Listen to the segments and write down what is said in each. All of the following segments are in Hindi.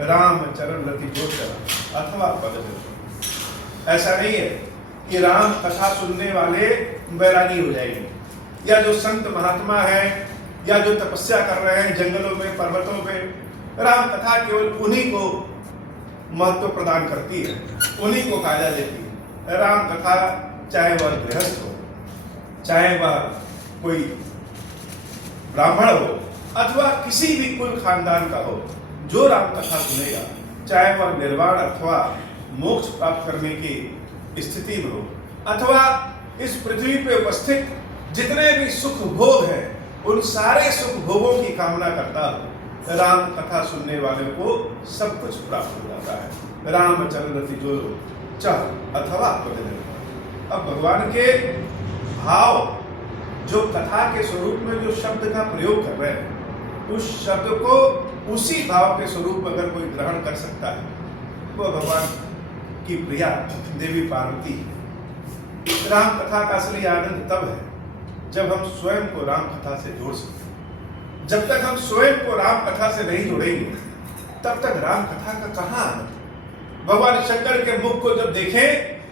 राम चरण रति गोचर अथवा पद जल। ऐसा नहीं है कि राम कथा सुनने वाले बैरागी हो जाएंगे, या जो संत महात्मा है या जो तपस्या कर रहे हैं जंगलों में पर्वतों पे, राम कथा केवल उन्हीं को महत्व प्रदान करती है, उन्हीं को फायदा देती है। राम कथा चाहे वह गृहस्थ हो, चाहे वह कोई ब्राह्मण हो, अथवा किसी भी कुल खानदान का हो, जो राम कथा सुनेगा, चाहे वह निर्वाण अथवा मोक्ष प्राप्त करने की स्थिति में हो, अथवा इस पृथ्वी पे उपस्थित जितने भी सुख भोग हैं उन सारे सुख भोगों की कामना करता हो, राम कथा सुनने वाले को सब कुछ प्राप्त हो जाता है। राम चरण रति जो चह अथवा पद जल। अब भगवान के भाव जो कथा के स्वरूप में जो शब्द का प्रयोग कर रहे हैं, उस शब्द को उसी भाव के स्वरूप में अगर कोई ग्रहण कर सकता है तो भगवान की प्रिया देवी पार्वती। राम कथा का असली आनंद तब है जब हम स्वयं को राम कथा से जोड़ सकते हैं। जब तक हम स्वयं को राम कथा से नहीं जोड़ेंगे तब तक राम कथा का कहाँ आनंद। भगवान शंकर के मुख को जब देखें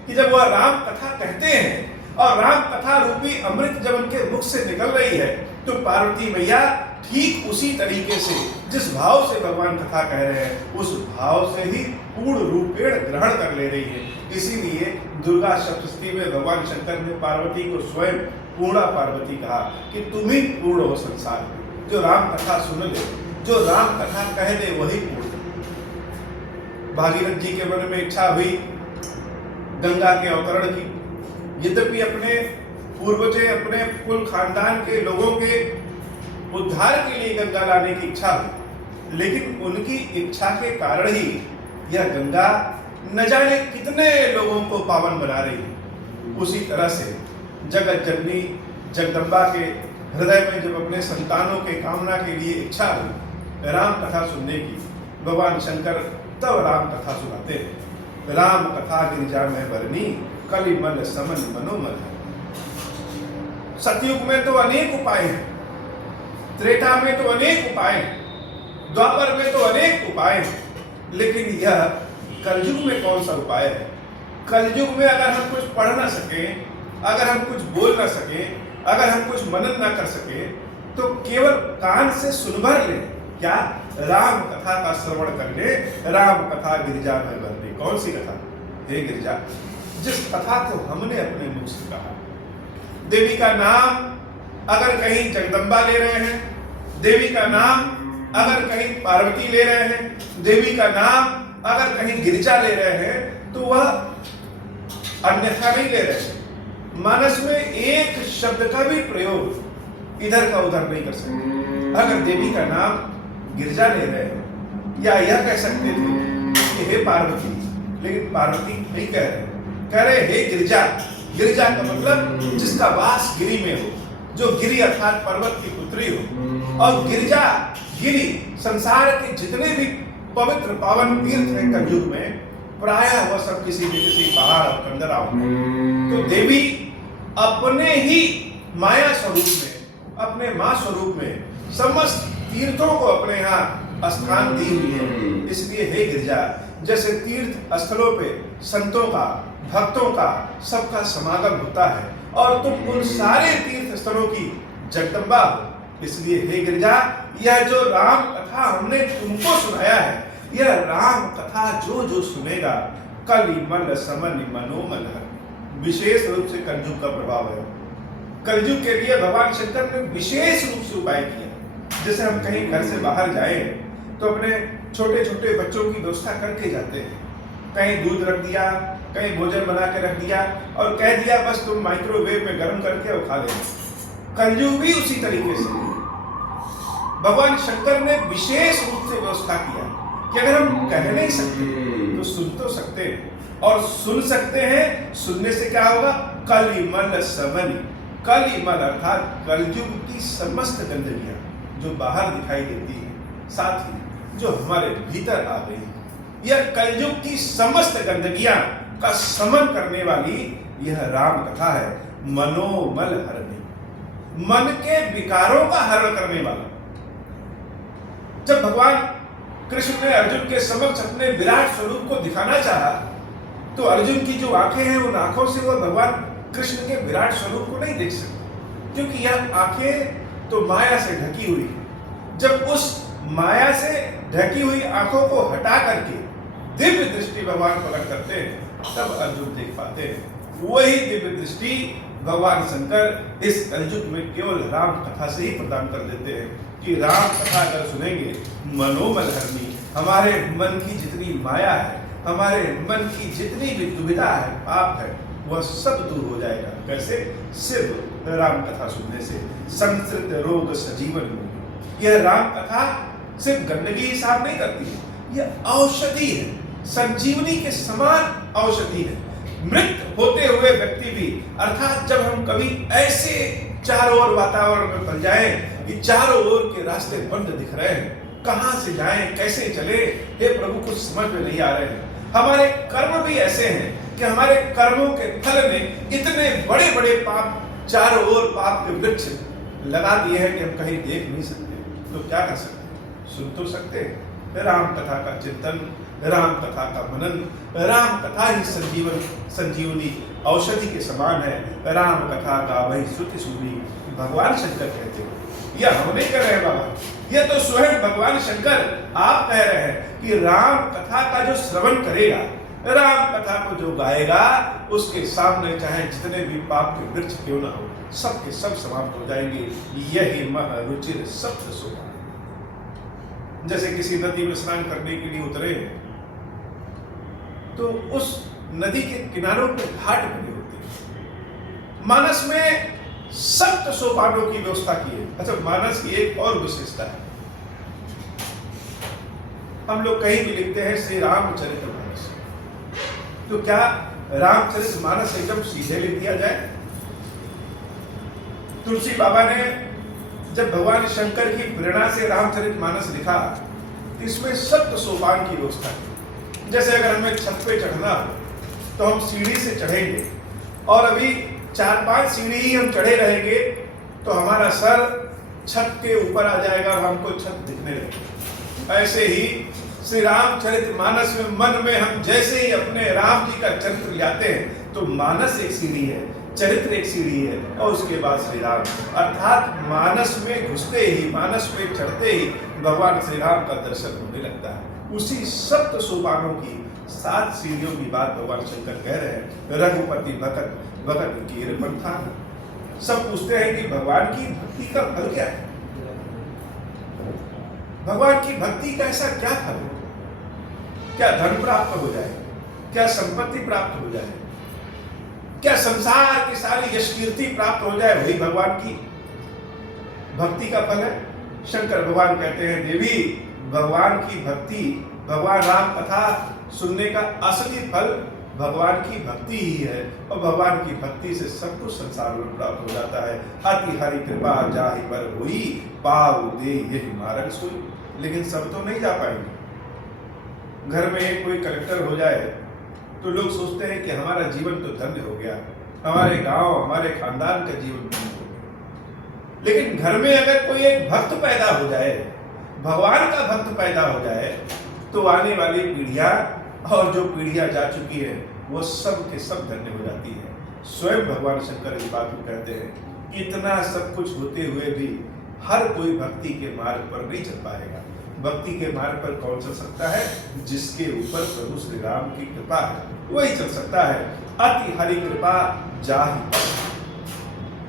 कि जब वह राम कथा कहते हैं और राम कथा रूपी अमृत जब उनके मुख से निकल रही है, तो पार्वती मैया ठीक उसी तरीके से जिस भाव से भगवान कथा कह रहे हैं उस भाव से ही पूर्ण रूपेण ग्रहण कर ले रही है। इसीलिए दुर्गा सप्तशती में भगवान शंकर ने पार्वती को स्वयं पूर्णा पार्वती कहा कि तुम ही पूर्ण हो संसार में। जो राम कथा सुन ले, जो राम कथा कह दे वही पूर्ण। भागीरथ जी के मन में इच्छा हुई गंगा के अवतरण की। यद्यपि अपने पूर्वजे, अपने कुल खानदान के लोगों के उद्धार के लिए गंगा लाने की इच्छा हुई, लेकिन उनकी इच्छा के कारण ही यह गंगा न जाने कितने लोगों को पावन बना रही है। उसी तरह से जगत जननी जगदम्बा के हृदय में जब अपने संतानों के कामना के लिए इच्छा हुई राम कथा सुनने की, भगवान शंकर तब राम कथा सुनाते हैं। राम कथा गिरिजा में बरनी कलिमल समन मनोमल। सतयुग में तो अनेक उपाय हैं, त्रेता में तो अनेक उपाय हैं, द्वापर में तो अनेक उपाय हैं, लेकिन यह कलयुग में कौन सा उपाय है? कलयुग में अगर हम कुछ पढ़ ना सके, अगर हम कुछ बोल ना सके, अगर हम कुछ मनन ना कर सके, तो केवल कान से सुन भर ले क्या? राम कथा का श्रवण कर ले। राम कथा गिरिजा में बरनी। कौन सी कथा? हे गिरिजा, जिस कथा को हमने अपने मुख से कहा। देवी का नाम अगर कहीं जगदम्बा ले रहे हैं, देवी का नाम अगर कहीं पार्वती ले रहे हैं, देवी का नाम अगर कहीं गिरिजा ले रहे हैं, तो वह अन्यथा नहीं ले रहे। मानस में एक शब्द का भी प्रयोग इधर का उधर नहीं कर सकते। अगर देवी का नाम गिरिजा ले रहे हैं, या यह कह सकते थे कि हे पार्वती, लेकिन पार्वती नहीं कह रहे, कह रहे हे गिरिजा। गिरिजा का मतलब जिसका वास गिरि में हो, जो गिरि अर्थात पर्वत की पुत्री हो। और गिरिजा, गिरि, संसार के जितने भी पवित्र पावन तीर्थ हैं कलयुग में, प्रायः वह सब किसी न किसी पहाड़ और कंदराओं में। तो देवी अपने ही माया स्वरूप में, अपने मां स्वरूप में समस्त तीर्थों को अपने यहाँ स्थान दी हुई है। इसलिए हे गिरिजा, जैसे तीर्थ स्थलों पे संतों का, भक्तों का, सबका समागम होता है और तुम उन सारे तीर्थ स्थलों की जगदम्बा हो, इसलिए हे गिरिजा, यह जो राम कथा हमने तुमको सुनाया है, यह राम कथा जो जो सुनेगा कलिमल समन मनोमल। विशेष रूप से कलयुग का प्रभाव है। कलयुग के लिए भगवान शंकर ने विशेष रूप से उपाय किया। जैसे हम कहीं घर से बाहर जाए तो अपने छोटे छोटे बच्चों की व्यवस्था करके जाते हैं। कहीं दूध रख दिया, कहीं भोजन बना के रख दिया और कह दिया बस तुम माइक्रोवेव में गर्म करके और खा लेना। कलयुग भी उसी तरीके से भगवान शंकर ने विशेष रूप से व्यवस्था किया कि अगर हम कह नहीं सकते तो सुन तो सकते हैं, और सुन सकते हैं। सुनने से क्या होगा? कलिमल समन। कलिमल अर्थात कलयुग की समस्त गंदगियां जो बाहर दिखाई देती है, साथ ही जो हमारे भीतर आ गई, यह कलयुग की समस्त गंदगियां का समन करने वाली यह राम कथा है। मनोमल हरणी, मन के विकारों का हरण करने वाला। जब भगवान कृष्ण ने अर्जुन के समक्ष अपने विराट स्वरूप को दिखाना चाहा, तो अर्जुन की जो आंखें हैं उन आंखों से वह भगवान कृष्ण के विराट स्वरूप को नहीं देख सकते, क्योंकि यह आंखें तो माया से ढकी हुई है। जब उस माया से ढकी हुई आंखों को हटा करके दिव्य दृष्टि भगवान प्रकट करते हैं, तब अर्जुन देख पाते हैं। वही दिव्य दृष्टि भगवान शंकर इस कलयुग में केवल राम कथा से ही प्रदान कर देते हैं कि राम कथा अगर सुनेंगे, मनोमल हरणी, हमारे मन की जितनी माया है, हमारे मन की जितनी भी दुविधा है, पाप है, वह सब दूर हो जाएगा। कैसे? सिर्फ राम कथा सुनने से। संसृत रोग सजीवन में यह राम कथा सिर्फ गंदगी ही साफ नहीं करती है, यह औषधि है, संजीवनी के समान औषधि है। मृत होते हुए व्यक्ति भी, अर्थात जब हम कभी ऐसे चारों ओर वातावरण में पल जाएं कि चारों ओर के रास्ते बंद दिख रहे हैं, कहां से जाएं, कैसे चले, हे प्रभु कुछ समझ में नहीं आ रहे हैं। हमारे कर्म भी ऐसे हैं कि हमारे कर्मों के फल ने इतने बड़े बड़े पाप, चारों ओर पाप के वृक्ष लगा दिए हैं कि हम कहीं देख नहीं सकते। तो क्या कर सकते? सुन तो सकते हैं। राम कथा का चिंतन, राम कथा का मनन, राम कथा ही संजीवनी औषधि के समान है। राम कथा का वही श्रुति सुनी, भगवान शंकर कहते हैं। यह हम नहीं कह रहे हैं बाबा, यह तो स्वयं भगवान शंकर आप कह रहे हैं कि राम कथा का जो श्रवण करेगा, राम कथा को जो गाएगा, उसके सामने चाहे जितने भी पाप के वृक्ष क्यों ना हो, सबके सब समाप्त हो जाएंगे। यही मह रुचिर सप्त सोपान। जैसे किसी नदी में स्नान करने के लिए उतरे, तो उस नदी के किनारों पे घाट बने होते हैं। मानस में सप्त सोपानों की व्यवस्था की है। अच्छा, मानस की एक और विशेषता है, हम लोग कहीं भी लिखते हैं श्री रामचरितमानस, तो क्या रामचरितमानस एकदम सीधे लिख दिया जाए? तुलसी बाबा ने जब भगवान शंकर की प्रेरणा से रामचरितमानस लिखा, तो इसमें सप्त सोपान की व्यवस्था की। जैसे अगर हमें छत पे चढ़ना हो तो हम सीढ़ी से चढ़ेंगे, और अभी 4-5 सीढ़ी ही हम चढ़े रहेंगे तो हमारा सर छत के ऊपर आ जाएगा और हमको छत दिखने लगेगी। ऐसे ही श्री रामचरितमानस में मन में हम जैसे ही अपने राम जी का चरित्र लाते हैं, तो मानस एक सीढ़ी है, चरित्र एक सीढ़ी है, और उसके बाद श्री राम, अर्थात मानस में घुसते ही, मानस में चढ़ते ही भगवान श्री राम का दर्शन होने लगता है। उसी सप्त सोपानों की 7 सीढ़ियों की बात भगवान शंकर कह रहे हैं। रघुपति भगत भगत कीर पंथा। सब पूछते हैं कि भगवान की भक्ति का फल क्या है? भगवान की भक्ति का ऐसा क्या फल है? क्या धन प्राप्त हो जाए? क्या संपत्ति प्राप्त हो जाए? क्या संसार की सारी यश कीर्ति प्राप्त हो जाए? वही भगवान की भक्ति का फल है। शंकर भगवान कहते हैं, देवी, भगवान की भक्ति, भगवान राम कथा सुनने का असली फल भगवान की भक्ति ही है, और भगवान की भक्ति से सब कुछ संसार में प्राप्त हो जाता है। अति हरि कृपा जाहि पर हुई, पाऊ दे यही मार्ग सोई। लेकिन सब तो नहीं जा पाएंगे। घर में कोई कलेक्टर हो जाए तो लोग सोचते हैं कि हमारा जीवन तो धन्य हो गया, हमारे गांव, हमारे खानदान का जीवन धन्य हो गया। लेकिन घर में अगर कोई एक भक्त पैदा हो जाए, भगवान का भक्त पैदा हो जाए, तो आने वाली पीढ़ियां और जो पीढ़ियां जा चुकी है, वो सब के सब धन्य हो जाती है। स्वयं भगवान शंकर इस बात को कहते हैं कि इतना सब कुछ होते हुए भी हर कोई भक्ति के मार्ग पर नहीं चल पाएगा। भक्ति के मार्ग पर कौन चल सकता है? जिसके ऊपर प्रभु श्री राम की कृपा है, वही चल सकता है। अति हरि कृपा जाहि,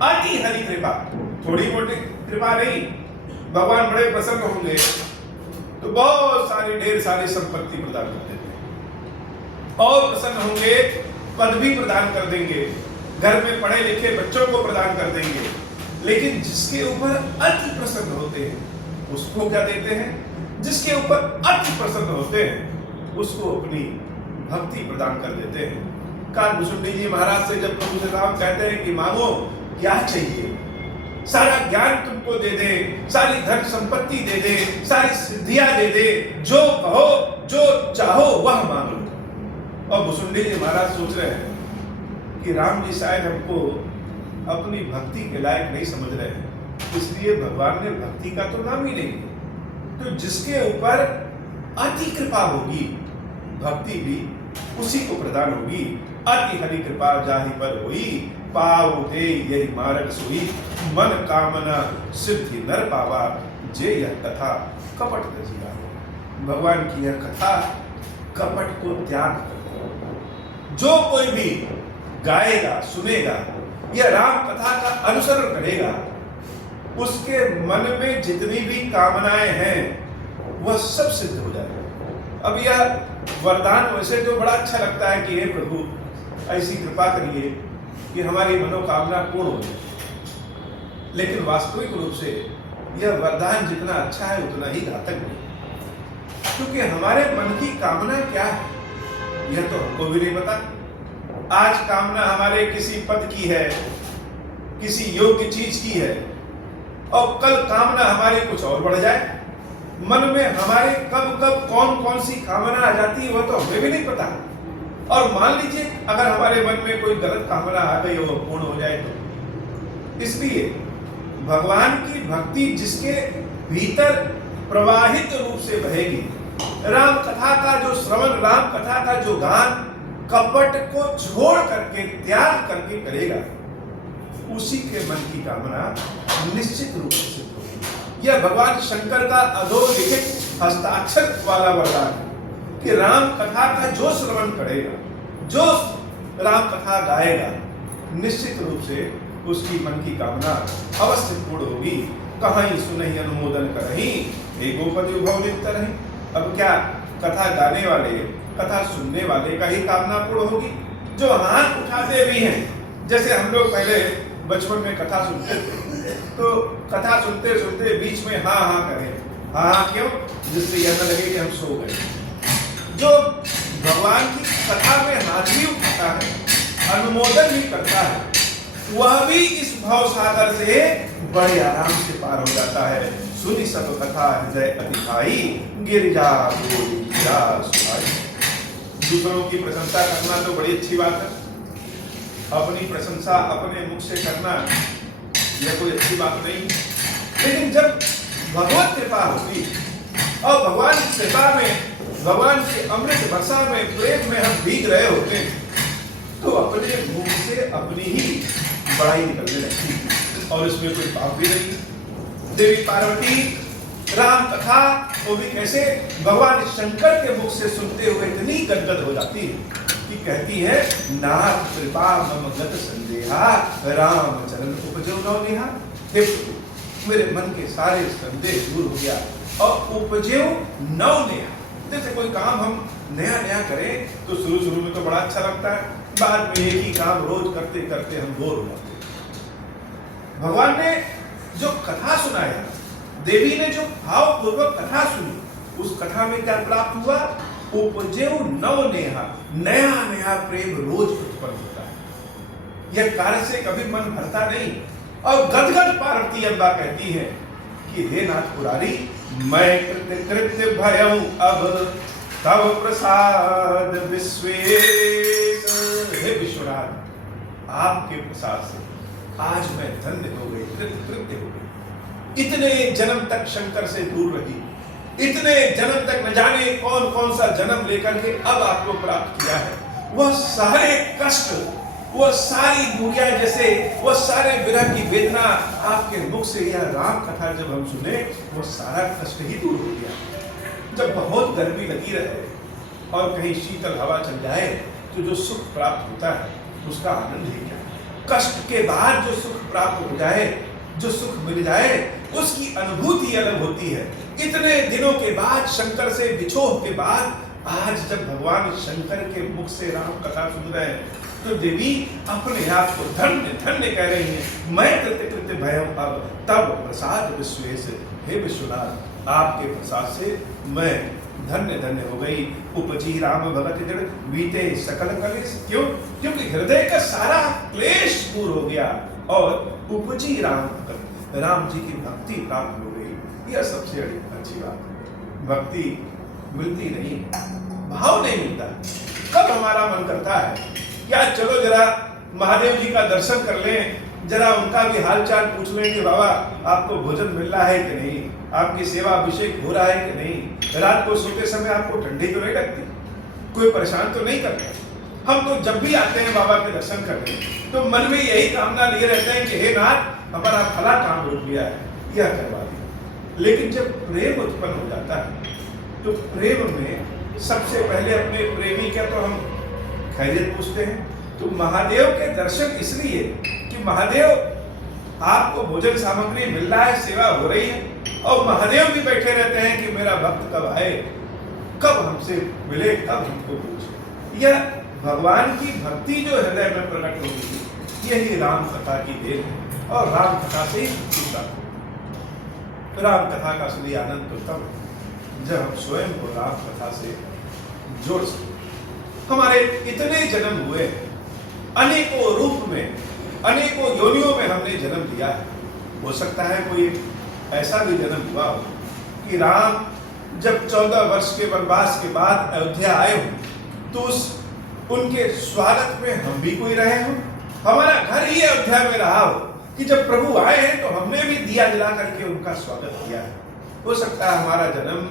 अति हरि कृपा, थोड़ी मोटी कृपा नहीं। भगवान बड़े प्रसन्न होंगे तो बहुत सारी, ढेर सारी संपत्ति प्रदान कर देते हैं, और प्रसन्न होंगे पद भी प्रदान कर देंगे, घर में पढ़े लिखे बच्चों को प्रदान कर देंगे। लेकिन जिसके ऊपर अति प्रसन्न होते हैं उसको क्या देते हैं? जिसके ऊपर अति प्रसन्न होते हैं उसको अपनी भक्ति प्रदान कर देते हैं। कालभूषुंडी जी महाराज से जब प्रभु श्री राम कहते हैं कि मांगो क्या चाहिए, सारा ज्ञान तुमको दे दे, सारी धन संपत्ति दे दे, सारी सिद्धियां दे दे, जो कहो जो चाहो वह मांग लो। और भूषुंडी जी महाराज सोच रहे हैं कि राम जी शायद हमको अपनी भक्ति के लायक नहीं समझ रहे हैं, इसलिए भगवान ने भक्ति का तो नाम ही नहीं दिया। तो जिसके ऊपर अति कृपा होगी, भक्ति भी उसी को प्रदान होगी। अति हरि कृपा जाहि पर होई, पाओ दे यही मार्ग सोई। मन कामना सिद्धि नर पावा, जे यह कथा कपट तजिया। भगवान की यह कथा कपट को त्याग कर, जो कोई भी गाएगा, सुनेगा, यह राम कथा का अनुसरण करेगा, उसके मन में जितनी भी कामनाएं हैं वह सब सिद्ध हो जाएगा। अब यह वरदान वैसे तो बड़ा अच्छा लगता है कि हे प्रभु ऐसी कृपा करिए कि हमारी मनोकामना पूर्ण हो जाए, लेकिन वास्तविक रूप से यह वरदान जितना अच्छा है उतना ही घातक नहीं, क्योंकि हमारे मन की कामना क्या है यह तो हमको भी नहीं पता। आज कामना हमारे किसी पद की है, किसी योग्य चीज की है, और कल कामना हमारी कुछ और बढ़ जाए। मन में हमारे कब कब कौन कौन सी कामना आ जाती है वह तो हमें भी नहीं पता। और मान लीजिए अगर हमारे मन में कोई गलत कामना आ गई और पूर्ण हो जाए तो। इसलिए भगवान की भक्ति जिसके भीतर प्रवाहित रूप से बहेगी, राम कथा का जो श्रवण, राम कथा का जो गान कपट को छोड़ करके, त्याग करके करेगा, उसी के मन की कामना निश्चित रूप से सिद्ध होगी। यह भगवान शंकर का अधोलिखित हस्ताक्षर वाला वरदान है कि राम कथा का जो श्रवण करेगा, जो राम कथा गाएगा, निश्चित रूप से उसकी मन की कामना अवश्य पूर्ण होगी। कहीं सुनहि अनुमोदन करहि, हे गोपति उभव नित्य रहि। अब क्या कथा गाने वाले, कथा सुनने वाले का ही कामना पूर्ण होगी? जो हाथ उठाते भी हैं, जैसे हम लोग पहले बचपन में कथा सुनते थे, तो कथा सुनते सुनते बीच में हाँ हाँ करें। हाँ क्यों? जिससे यह न लगे कि हम सो गए। जो भगवान की कथा में हाथ भी उठाता है, अनुमोदन भी करता है, वह भी इस भव सागर से बड़े आराम से पार हो जाता है। सुनि सब कथा हृदय अतिथाई, गिरिजा गोरी गिरा सुहाई। दूसरों की प्रशंसा करना तो बड़ी अच्छी बात है, अपनी प्रशंसा अपने मुख से करना यह कोई अच्छी बात नहीं। लेकिन जब भगवत कृपा होती और भगवान की कृपा में, भगवान के अमृत वर्षा में, प्रेम में हम भीग रहे होते तो अपने मुख से अपनी ही बड़ाई निकलने लगती और इसमें कोई पाप भी नहीं। देवी पार्वती राम कथा वो भी कैसे भगवान शंकर के मुख से सुनते हुए इतनी गदगद हो जाती है कि कहती है, नाथ कृपा मम गत संदेहा, राम चरण उपजो नव नेहा। हे प्रभु मेरे मन के सारे संदेह दूर हो गया और उपजो नव नेहा। जैसे कोई काम हम नया नया करें तो शुरू में तो बड़ा अच्छा लगता है, बाद में एक ही काम रोज करते करते हम बोर हो जाते हैं। भगवान ने जो कथा सुनाया, देवी ने जो भाव पूर्वक कथा सुनी, उस कथा में क्या प्राप्त हुआ? उपजेव नव नेहा, नया नया प्रेम रोज उत्पन्न होता है। यह कार्य से कभी मन भरता नहीं। और गदगद पार्वती अम्बा कहती है कि हे नाथ पुरारी, मैं कृत्य कृत्य भयं अब तव प्रसाद विश्वेश। हे विश्वनाथ, आपके प्रसाद से आज मैं धन्य हो गई, कृत्य कृत्य हो गई। इतने जन्म तक शंकर से दूर रही, इतने जन्म तक न जाने कौन कौन सा जन्म लेकर के अब आपको प्राप्त किया है। वह सारे कष्ट, वह सारी दूरियां, जैसे वह सारे विरह की वेदना आपके मुख से, यह राम कथा जब हम सुने, वह सारा कष्ट ही दूर हो गया। जब बहुत गर्मी लगी रहे और कहीं शीतल हवा चल जाए तो जो सुख प्राप्त होता है उसका आनंद ही क्या। कष्ट के बाद जो सुख प्राप्त हो जाए, जो सुख मिल जाए, उसकी अनुभूति अलग होती है। इतने दिनों के बाद, शंकर से विछोह के बाद, आज जब भगवान शंकर के मुख से राम कथा सुन रहे हैं तो देवी अपने आप को धन्य धन्य कह रही हैं। मैं कृत्य कृत्य भयं अब तब प्रसाद विश्वेश। हे विश्वनाथ, आपके प्रसाद से मैं धन्य धन्य हो गई। उपजी राम भगत जड़ बीते सकल कलेश। क्यों? क्योंकि हृदय का सारा क्लेश दूर हो गया और उपजी राम भगत, राम जी की भक्ति प्राप्त हो गई। यह सबसे अच्छी बात है। भक्ति मिलती नहीं, भाव नहीं मिलता। कब हमारा मन करता है क्या चलो जरा महादेव जी का दर्शन कर लें, जरा उनका भी हालचाल पूछ लें कि बाबा आपको भोजन मिल रहा है कि नहीं, आपकी सेवा अभिषेक हो रहा है कि नहीं, रात को सोते समय आपको ठंडी तो नहीं लगती, कोई परेशान तो नहीं करता। हम तो जब भी आते हैं बाबा के दर्शन करने तो मन में यही कामना लिए रहते हैं कि हे नाथ हमारा फला काम रुक गया है, यह करवा दिया। लेकिन जब प्रेम उत्पन्न हो जाता है तो प्रेम में सबसे पहले अपने प्रेमी का तो हम खैरियत पूछते हैं। तो महादेव के दर्शन इसलिए कि महादेव आपको भोजन सामग्री मिल रहा है, सेवा हो रही है, और महादेव भी बैठे रहते हैं कि मेरा भक्त कब आए, कब हमसे मिले, कब हमको पूछे। यह भगवान की भक्ति जो हृदय में प्रकट होगी यही राम कथा की देन है, और राम कथा से ही छूटा। राम कथा का असली आनंद तो तब जब हम स्वयं को राम कथा से जोड़ सके। हमारे इतने जन्म हुए, अनेकों रूप में, अनेकों योनियों में हमने जन्म लिया है। हो सकता है कोई ऐसा भी जन्म हुआ हो कि राम जब 14 वर्ष के वनवास के बाद अयोध्या आए हो तो उनके स्वागत में हम भी कोई रहे हो, हमारा घर ही अयोध्या में रहा हो कि जब प्रभु आए हैं तो हमने भी दिया जला करके उनका स्वागत किया है। हो सकता है हमारा जन्म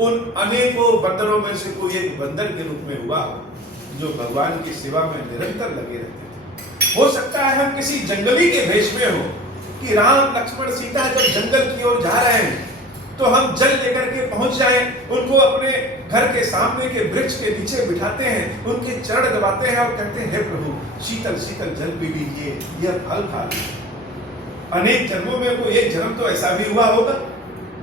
उन अनेकों बंदरों में से कोई एक बंदर के रूप में हुआ हो जो भगवान की सेवा में निरंतर लगे रहते थे। हो सकता है हम किसी जंगली के भेष में हो कि राम लक्ष्मण सीता जब जंगल की ओर जा रहे हैं तो हम जल लेकर के पहुंच जाएं, उनको अपने घर के सामने के वृक्ष के नीचे बिठाते हैं, उनके चरण दबाते हैं और कहते हैं हे प्रभु शीतल शीतल जल पी लीजिए, यह फल खा लीजिए। अनेक जन्मों में कोई एक जन्म तो ऐसा भी हुआ होगा।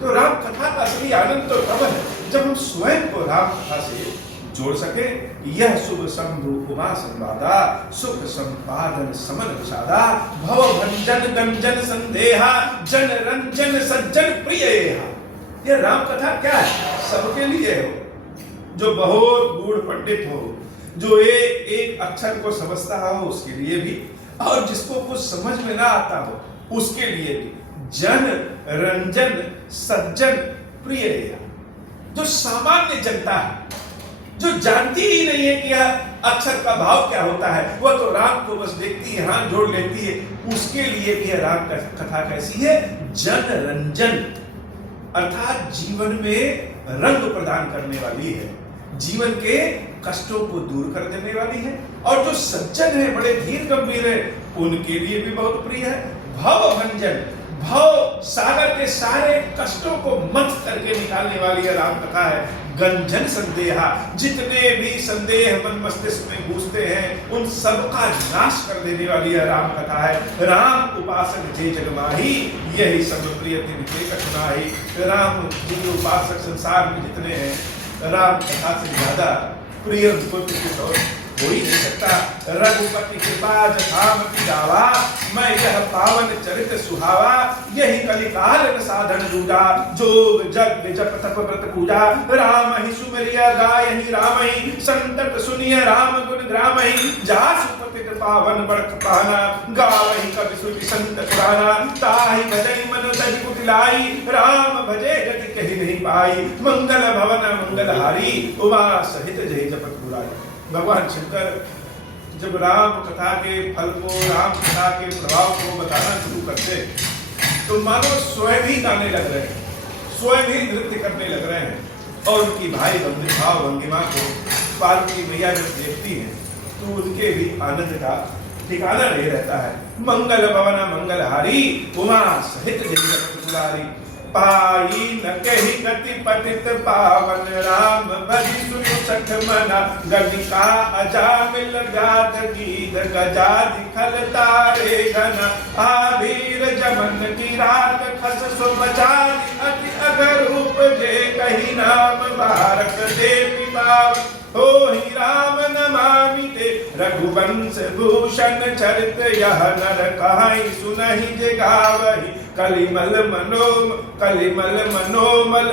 तो राम कथा का असली आनंद तो तब है जब हम स्वयं को राम कथा से जोड़ सके। यह शुभ शंभु उमा संवादा सुख संपादन समन विषादा भव भंजन गंजन संदेहा जन रंजन सज्जन प्रिय। यह राम कथा क्या है? सबके लिए हो, जो बहुत गूढ़ पंडित हो, जो एक अक्षर को समझता हो उसके लिए भी, और जिसको कुछ समझ में ना आता हो उसके लिए भी। जन रंजन सज्जन प्रिय। जो सामान्य जनता है, जो जानती ही नहीं है कि यह अक्षर का भाव क्या होता है, वह तो राम को बस देखती है, हाथ जोड़ लेती है, उसके लिए भी राम कथा कैसी है? जन रंजन, अर्थात जीवन में रंग प्रदान करने वाली है, जीवन के कष्टों को दूर कर देने वाली है। और जो सज्जन है, बड़े धीर गंभीर है, उनके लिए भी बहुत प्रिय है। भव भंजन, भव सागर के सारे कष्टों को मथ करके निकालने वाली है राम कथा है। गंजन संदेहा, जितने भी संदेह मन मस्तिष्क में घुसते हैं उन सबका नाश कर देने वाली है राम कथा है। राम उपासक जे जग माही, यही सब प्रिय तिनके कठिनाई। राम जी उपासक संसार में जितने हैं, राम कथा से ज्यादा प्रिय उनको हो ही नहीं सकता। रघुपति कृपा जथामति गावा, मैं यह पावन चरित सुहावा। यही कलिकाल साधन दूजा, जोग जग जप तप व्रत पूजा। राम ही सुमरिया गायहि राम ही, संतत सुनिय राम गुण ग्राम ही। जासु पतित पावन बरख पाना, गावहि कवि श्रुति संत पुराना। ताहि भजहि मनु तहि कुटिलाई, राम भजे गति कहि नहीं पाई। मंगल भवन मंगलहारी, उमा सहित जय जपत पुरारी। भगवान शंकर जब राम कथा के फल को, राम कथा के प्रभाव को बताना शुरू करते तो मानो स्वयं ही गाने लग रहे हैं, स्वयं ही नृत्य करने लग रहे हैं। और उनकी भाई भाव भंगिमा को पार्वती मैया जब देखती हैं तो उनके भी आनंद का ठिकाना नहीं रहता है। मंगल भवन मंगलहारी, उमा सहित जय जगत दुलारी। पाई न कही गति पतित पावन, राम भजि सुनि सठ मना। गणिका अजामिल व्याध गीध, गजादि खल तारे घन। आभीर जमन की रात खस सो बचादि अति अगरूप। जे कही नाम बारक देवी पाव, हो ही राम नमामि ते। रघुवंश भूषण चरित, यह नर कहाई सुनहि जे गावहि। कलिमल मनोमल,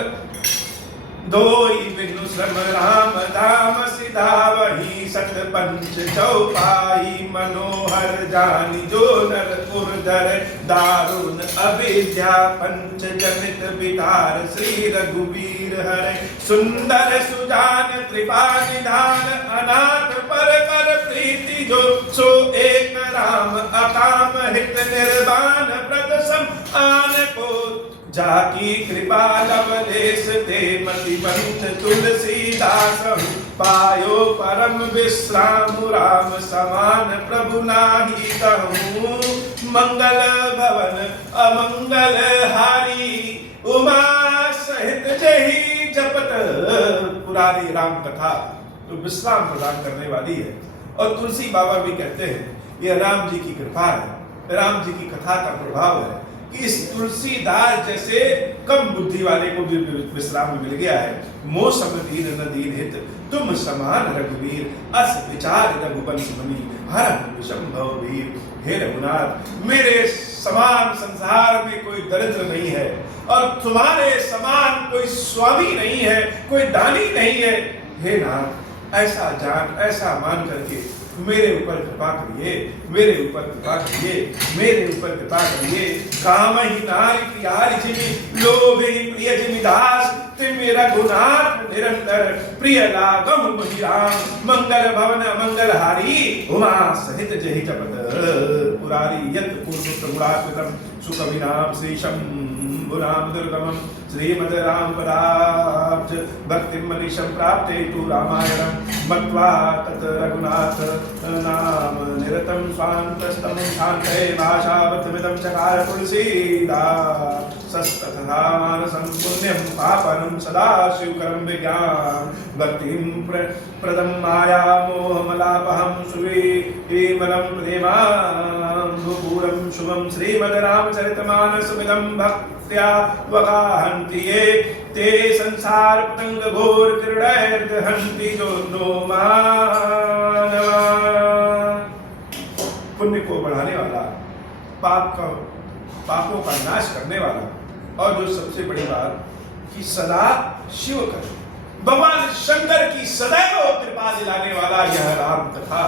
दोई बिनु श्रम राम धाम सिधावहि। सत पंच चौपाई, मनोहर जानि जो नर उर्धर। दारुण अविद्या पंच जनित विकार, श्री रघुवीर रघुवीर हरे। सुंदर सुजान कृपा निधान अनाथ पर कर प्रीति जो, सो एक राम अकाम हित निर्वाण व्रत सम आन को। जाकी कृपा लवलेश ते मति बंध तुलसीदास, पायो परम विश्राम राम समान प्रभु नाही कहूँ। मंगल भवन अमंगल हारी, उमा सहित जही जपत। पुरानी राम कथा तो विश्राम प्रदान करने वाली है। और तुलसी बाबा भी कहते हैं यह राम जी की कृपा है, राम जी की कथा का प्रभाव है कि इस तुलसीदास जैसे कम बुद्धि वाले को भी विश्राम मिल गया है। मोह सम दीन न दीन हित, तुम समान रघुवीर, अस विचार रघुवंश मुनि, हरहु विषंभव वीर। हे रघुनाथ, मेरे समान संसार में कोई दरिद्र नहीं है और तुम्हारे समान कोई स्वामी नहीं है, कोई दानी नहीं है। हे नाथ, ऐसा जान ऐसा मान करके मेरे ऊपर कृपा करिए, मेरे ऊपर कृपा करिए, मेरे ऊपर कृपा करिए। काम ही नारी प्यारी जिमी, लोभ ही प्रिय जिमी दास, ते मेरा गुनाथ निरंतर प्रिय लागम मुहि राम। मंगल भवन मंगल हारी, उमा सहित जहि जपत। पुरारी यत पूर्व प्रगुणात्मकम सुकविनाम श्रीशम गुणाम दुर्गमम, श्रीमद राम पदाब्ज भक्ति मनीषम प्राप्ते तु रामायणम। मत्वा तत् रघुनाथ नाम निरतम स्वान्तस्तम शान्ते भाषावतमिदं चकार तुलसीदास। सस्ततः मानसं पुण्यं पापनं सदा शिवकरं विज्ञान। भक्तिं प्रदं माया मोहमलापहं सुवीमनं प्रेमाम्बुपूरं शुभं। श्रीमद् रामचरितमानसमिदं भक्त्या वगाहन्ति ये, ते संसार पतंग घोर क्रीडैर्दहन्ति जो नो मानवा। पुण्य को बढ़ाने वाला, पापों का नाश करने वाला, और जो सबसे बड़ी बात कि सदा शिव कर, भगवान शंकर की सदैव कृपा दिलाने वाला यह राम कथा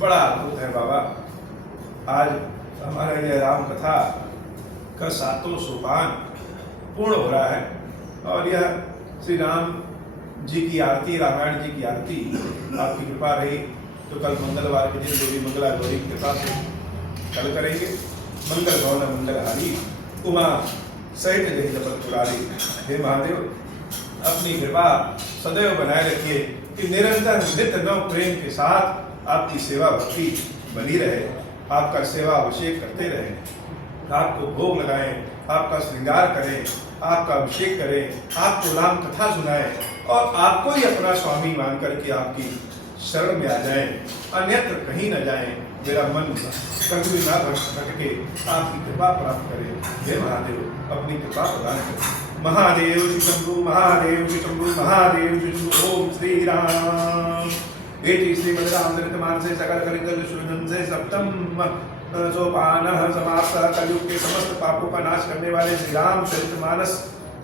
बड़ा अद्भुत है बाबा। आज हमारा यह राम कथा का 7वां सोपान पूर्ण हो रहा है और यह श्री राम जी की आरती, रामायण जी की आरती आपकी कृपा रही तो कल मंगलवार के दिन देवी मंगला गौरी की कृपा से कल करेंगे। मंगल भवन मंगल हारी, उमा सहित जय जपत पुरारी। हे महादेव, अपनी कृपा सदैव बनाए रखिए कि निरंतर नित्य नव प्रेम के साथ आपकी सेवा भक्ति बनी रहे, आपका सेवा अभिषेक करते रहे, आपको भोग लगाएं, आपका श्रृंगार करें, आपका अभिषेक करें, आपको राम कथा सुनाएं और आपको ही अपना स्वामी मान करके आपकी शरण में आ जाएं, अन्यत्र कहीं न जाएं। मेरा मन कभी ना भटके, आपकी कृपा प्राप्त करें। हे महादेव, अपनी कृपा प्रदान करें। महादेव श्री शंभु, महादेव श्री शंभु, महादेव श्री शंभु। ओम श्री राम। एति श्रीमद् रामचरितमानसे सकल कलिकल सुनन से सप्तम सोपान समाप्त। कलयुग के समस्त पापों का नाश करने वाले श्री रामचरितमानस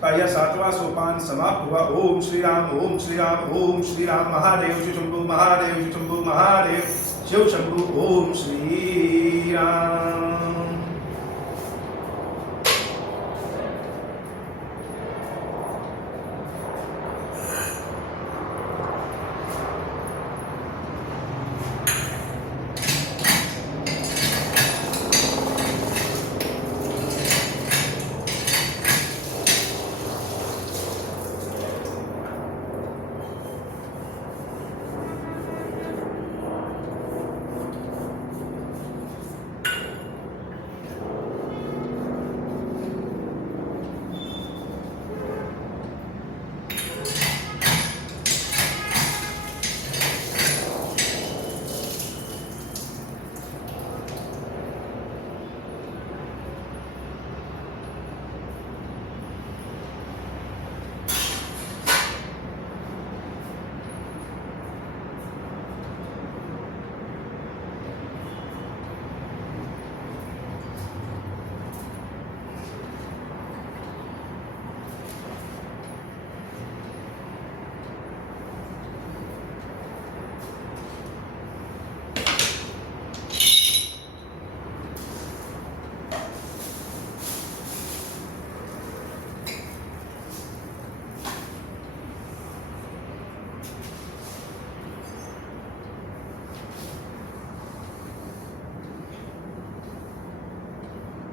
का यह 7वां सोपान समाप्त हुआ। ओम श्री राम, ओम श्री राम, ओम श्री राम। महादेव श्री शंभु, महादेव श्री शंभु, महादेव शिव शंभु। ओम श्री राम।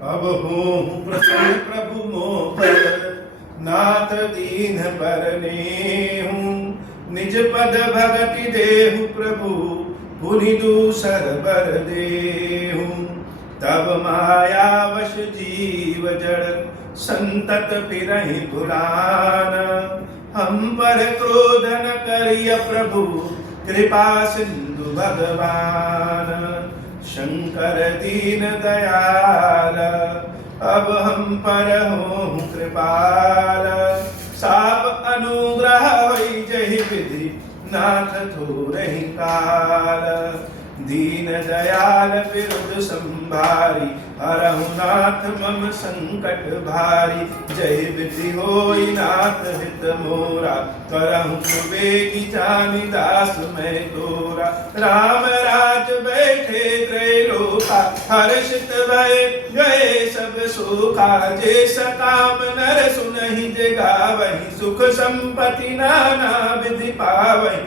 अब हूँ प्रसन्न प्रभु मोह पर, नाथ दीन परने हूँ। निज पद भगति देहु प्रभु, पुनि दूसर बर देहु। तब माया वश जीव जड़, संतत फिरहि भुलान। हम पर क्रोध न करिय प्रभु, कृपा सिंधु भगवान। शंकर दीन दयाल, अब हम पर हो कृपाल। साप अनुग्रह होई जहि विधि, नाथ थोरहि काल। दीन दयाल विरुद्ध संभारी, हरहु नाथ मम संकट भारी। जय विधि होई नाथ हित मोरा, करहु सुबेगी जानि दास मैं तोरा। राम राज बैठे त्रैलोका, हर्षित भय गए सब शोका। जे सकाम नर सुनहि जे गावहि, सुख संपत्ति नाना विधि पावहि।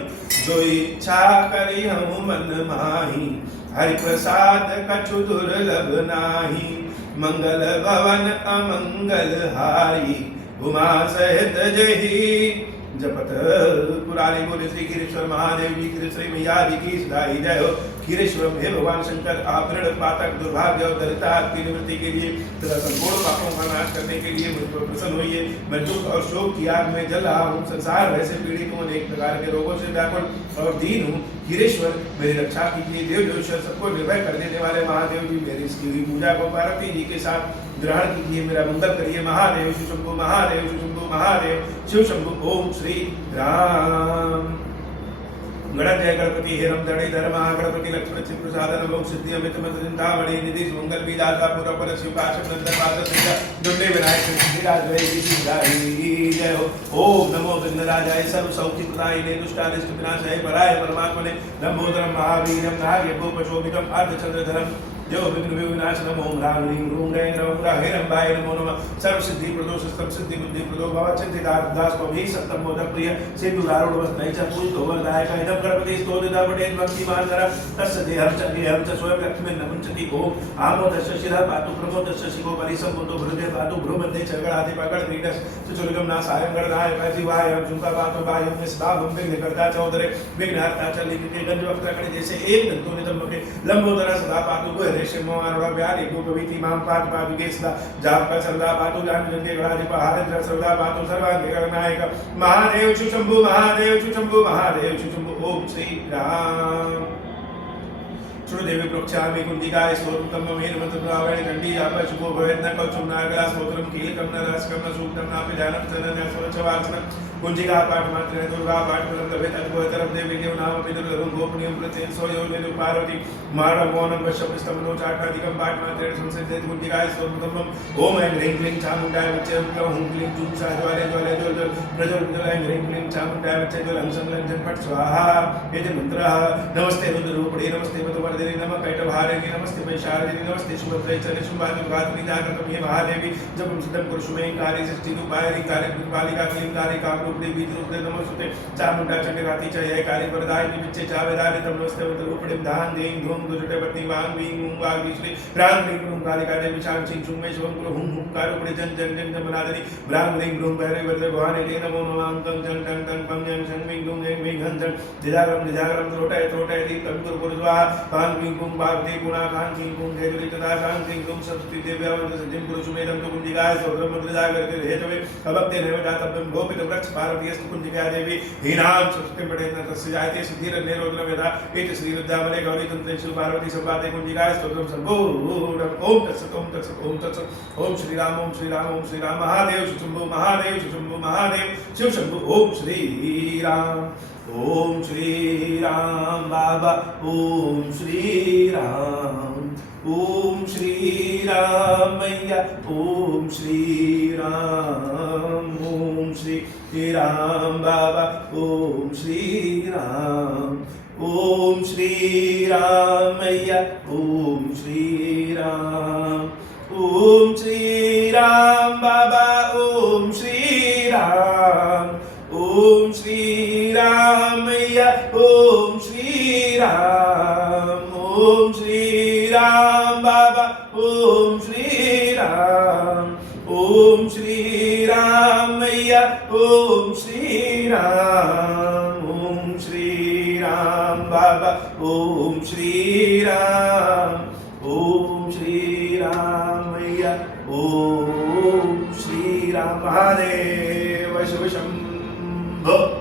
जो इच्छा करी हम मन माही, हरि प्रसाद कछु दुर्लभ नाही। मंगल भवन अमंगल हारी, उमा सहित जही। जपत पुरारी बोले श्री खीरेश्वर महादेव जी की, श्री मैया जी की सदाई जय हो। खीरेश्वर हे भगवान शंकर, आप दृढ़ पातक दुर्भाग्य और दरिद्रता की निवृत्ति के लिए तथा संपूर्ण पापों का नाश करने के लिए मुझ पर प्रसन्न होइए। मैं दुख और शोक की आग में जल रहा हूँ, संसार वैसे पीड़ित हूँ, अनेक प्रकार के रोगों से व्याकुल और दीन हूँ। खीरेश्वर मेरी रक्षा कीजिए। देव देवेश्वर सबको निर्भय कर देने वाले महादेव जी, मेरी इसकी हुई पूजा को पार्वती जी के साथ ग्रहण कीजिए, मेरा मंगल करिए। महादेव शिव शंभु, महादेव शिव शंभु, महादेव शिव शंभु। ओम श्री राम। गणजय गणपति हेरम धड़े धर्म गणपति लक्ष्मण शिव प्रसादन भोग सिद्धि अमित मंत्र चिंतामणि निधि मंगल विदाता पुर पर शिव काशम नंदन पाद सिद्ध दुंडे विनायक सिद्धिराज वै सिद्धिदाई जय हो। ओम नमो विघ्नराजाय सर्व सौख्य प्रदायिने दुष्टारिष्ट विनाशाय पराय परमात्मने लंबोदरम महावीरम नागे गोपशोभितम अर्धचंद्रधरम जो विघ्न विनाशनम। ओम ह्रां ह्रीं ह्रूं ह्रैं ह्रौं ह्रैरम्बाय नमो नमः। सर्व सिद्धि प्रदो सिद्धम सिद्धि बुद्धि प्रदो भव चिंतिदार दास को भी सत्तम मोदक प्रिय सिद्धु दारुण वस्त नैच पूज गोवर्धाय का इदम गणपति स्तोत्रदा पठेन भक्ति मान करा तस्य देहं च गेहं च स्वयं लक्ष्मी नमुंचति। ओम आमोदस्य शिरः पातु प्रमोदस्य शिवो परिसम्बुद्धो हृदय पातु भ्रूमध्ये च गणाधि पकड़ क्रीडस सुचुर्गम नासायं गणनाय पैजिवाय सुखा पातु वायं निस्ताभं विघ्नकर्ता चौधरे विघ्नहर्ता च लिखिते गंज वक्त्रकणे जैसे एक दंतो नितंब के लंबोदर सदा पातु रेशमो आरोड़ा व्याधि गोपवीति मां पाद पादुके सदा जाप का सरदा पातु जान जंगे गणाधि पहाड़ सरदा पातु सर्वांगे गणनायक। महादेव शिव शंभु, महादेव शिव शंभु, महादेव शिव शंभु। ओम श्री राम। देवी प्रोक्षामि कुंजिकाय स्तोत्रम ममेन मंत्रप्रावणे चंडी आप शुभो भवेत् न कौचुम नागला स्तोत्रम कीलकम न रसकम न सूक्तम नापि जानम चनन स्वच्छवासनम। कुंजिका पाठ मात्रेण दुर्गा पाठ फलं लभेत अद्भुततरं देवी देव नाम पितृलघुं गोपनीयं प्रत्येन सोयो लेनु पार्वती माणवोनं वशपस्तमनो चाटादिकं पाठ मात्रेण संसिद्धेत। कुंजिकाय स्तोत्रम ओम ऐं ह्रीं क्लीं चामुण्डाय वच्चे क्लौं हुं क्लीं जुं सा ज्वाले ज्वाले ज्वल ज्वल प्रज्वल प्रज्वल। ऐं ह्रीं क्लीं चामुण्डाय वच्चे ज्वल हं सं लं जं फट् स्वाहा। एते मंत्रः नमस्ते रुद्ररूपिणे नमस्ते मधुवर्धिने नमः कैटभारिणे नमस्ते वैशालिने नमस्ते सुभद्रै च शुभानुघातिनि जागृतं हे महादेवी जपं सिद्धं कुरुषु मे कार्ये सृष्टिरूपाय कार्यपालिका क्लींकारि कामरूपिणे बीजरूपिणे नमोस्तुते। चामुण्डा चण्डघाती च ये कार्यप्रदायिनि विच्चे चावेदानि तं नमस्ते वज्ररूपिणे धां धीं धूं दुजटपत्नी वां वीं ऊं वागी श्री ह्रां ह्रीं ह्रूं कालिका देवी शां शिं शुं मे शुभं कुरु हुं हुं कारुपिणे जं जं जं जं मनादिनि ह्रां ह्रीं ह्रूं भैरवे वज्रभवाने ते नमो नमः तं जं टं टं पं जं शं वीं धूं जं वीं घं जं दिजागरं त्रोटय त्रोटय दी तं कुरु कुरु स्वाहा। कां क्लीं कुं पार्वती पुनः कां क्लीं कुं देवी तथा कां क्लीं कुं सरस्वती देव्यावन्त सज्जं कुरु सुमेधं तु कुंजिकाय स्तोत्रं मुद्रिजागरते हेतवे अभक्ते नैवेदातव्यं गोपित वृक्ष पार्वतीस्तु कुंजिका देवी हीनां सरस्वतीं पठेत् न तस्य जायते सिद्धिर्निरोधनं यथा एति श्रीरुद्रावले गौरी तन्त्रे शिव पार्वती संवादे कुंजिकाय स्तोत्रं सम्पूर्णम्। ओम तत्सत् ओम तत्सत् ओम तत्सत्। ओम श्री राम ओम श्री राम ओम श्री राम। महादेव शिव शंभु, महादेव शिव शंभु, महादेव शिव शंभु। ओम श्री राम, ओम श्री राम बाबा, ओम श्री राम, ओम श्री राम मैया, ओम श्री राम, ओम श्री राम बाबा, ओम श्री राम, ओम श्री राम मैया, ओम श्री राम, ओम श्री राम बाबा, ओम श्री राम, ओम श्री राम मैया, ओम श्री राम, ओम श्री राम बाबा, ओम श्री राम, ओम श्री राम मैया, ओम श्री राम, ओम श्री राम बाबा, ओम श्री राम, ओम श्री राम मैया, ओम श्री राम। महादेव शिव शंभो।